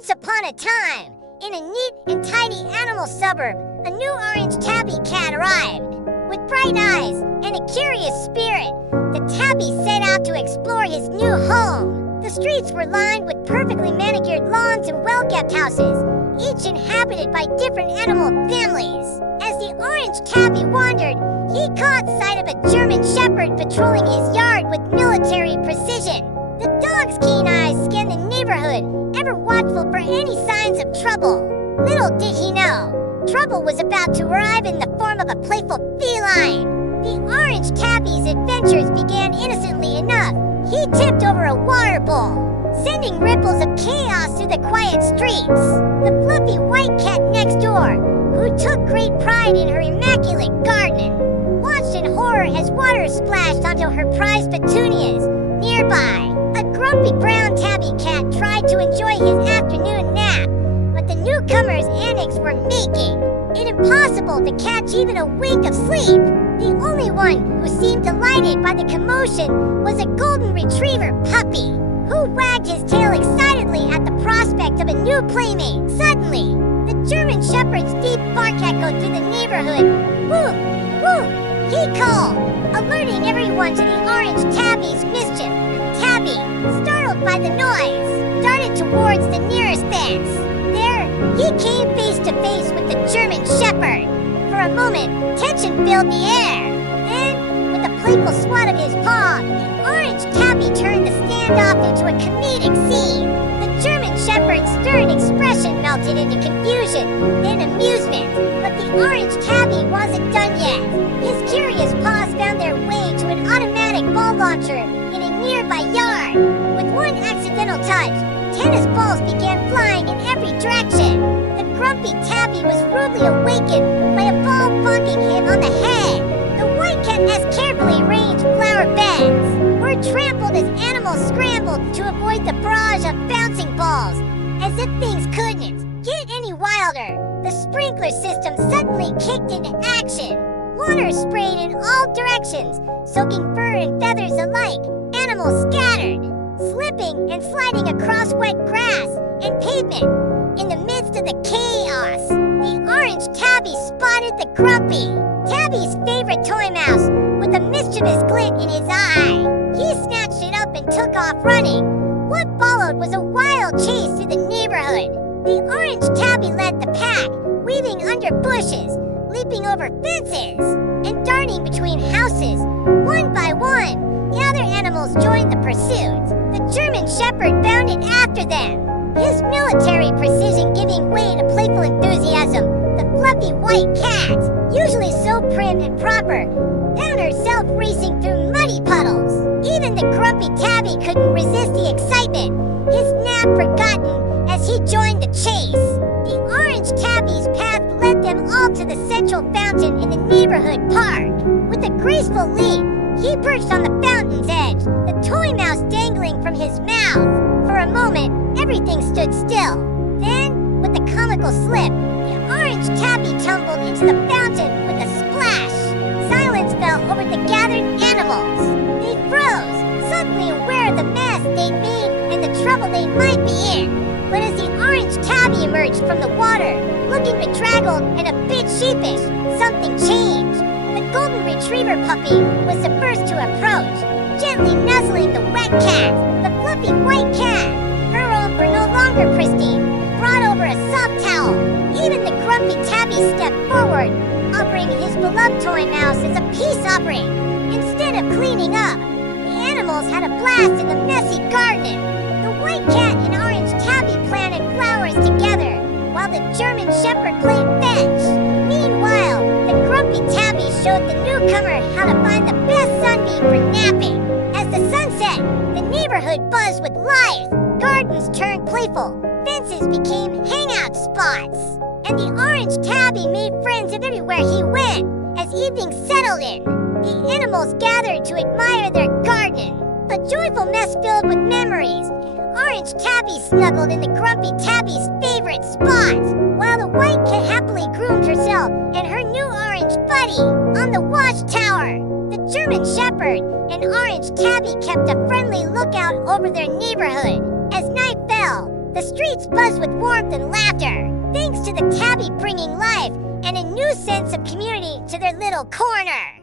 Once upon a time, in a neat and tidy animal suburb, a new orange tabby cat arrived. With bright eyes and a curious spirit, the tabby set out to explore his new home. The streets were lined with perfectly manicured lawns and well-kept houses, each inhabited by different animal families. As the orange tabby wandered, he caught sight of a German shepherd patrolling his yard with military precision. The dog's keen eyes scanned the neighborhood, ever watchful for any signs of trouble. Little did he know, trouble was about to arrive in the form of a playful feline. The orange tabby's adventures began innocently enough. He tipped over a water bowl, sending ripples of chaos through the quiet streets. The fluffy white cat next door, who took great pride in her immaculate garden, watched in horror as water splashed onto her prized petunias. Nearby, a grumpy brown tabby cat tried to enjoy his afternoon nap, but the newcomer's antics were making it impossible to catch even a wink of sleep. The only one who seemed delighted by the commotion was a golden retriever puppy, who wagged his tail excitedly at the prospect of a new playmate. Suddenly, the German shepherd's deep bark echoed through the neighborhood. Woof, woof, he called, alerting everyone to the orange tabby's mischief. Tabby, startled by the noise, darted towards the nearest fence. There, he came face to face with the German shepherd. For a moment, tension filled the air. Then, with a playful swat of his paw, the orange tabby turned the standoff into a comedic scene. The German shepherd's stern expression melted into confusion, then amusement. But the orange tabby wasn't done yet. His curious paws found their way to an automatic ball launcher in a nearby yard. With one accidental touch, tennis balls began flying in every direction. The grumpy tabby was rudely awakened by a ball bonking him on the head. The white cat has carefully arranged flower beds were trampled as animals scrambled to avoid the barrage of bouncing balls. As if things couldn't get any wilder, the sprinkler system suddenly kicked into action. Water sprayed in all directions, soaking fur and feathers alike. Animals scattered, slipping and sliding across wet grass and pavement. In the midst of the chaos, the orange tabby spotted the grumpy tabby's favorite toy mouse with a mischievous glint in his eye. He snatched it up and took off running. What followed was a wild chase through the neighborhood. The orange tabby led the pack, weaving under bushes, leaping over fences, and darting between houses. One by one, the other animals joined the pursuit. The German shepherd bounded after them, his military precision giving way to playful enthusiasm. The fluffy white cat, usually so prim and proper, found herself racing through muddy puddles. Even the grumpy tabby couldn't resist the excitement, his nap forgotten as he joined the chase. The orange tabby's path led them all to the central fountain in the neighborhood park. With a graceful leap, he perched on the fountain's edge, the toy mouse dangling from his mouth. For a moment, everything stood still. Then, with a comical slip, the orange tabby tumbled into the fountain with a splash. Silence fell over the gathered animals. They froze, suddenly aware of the mess they'd made and the trouble they might be in. But as the orange tabby emerged from the water, looking bedraggled and a bit sheepish, something changed. The golden retriever puppy was the first to approach, gently nuzzling the wet cat. The fluffy white cat, her robes were no longer pristine, brought over a soft towel. Even the grumpy tabby stepped forward, offering his beloved toy mouse as a peace offering. Instead of cleaning up, the animals had a blast in the messy garden. The white cat and orange tabby planted flowers together, while the German shepherd played fetch. Meanwhile, the grumpy tabby showed the newcomer how to find the best sunbeam for napping. As the sun set, the neighborhood buzzed with life. Gardens turned playful, fences became hangout spots, and the orange tabby made friends everywhere he went. As evening settled in, the animals gathered to admire their garden, a joyful mess filled with memories. Orange tabby snuggled in the grumpy tabby's favorite spot, while the white cat happily groomed herself and her new orange buddy on the watchtower. The German shepherd and orange tabby kept a friendly lookout over their neighborhood. As night fell, The streets buzz with warmth and laughter, thanks to the tabby bringing life and a new sense of community to their little corner.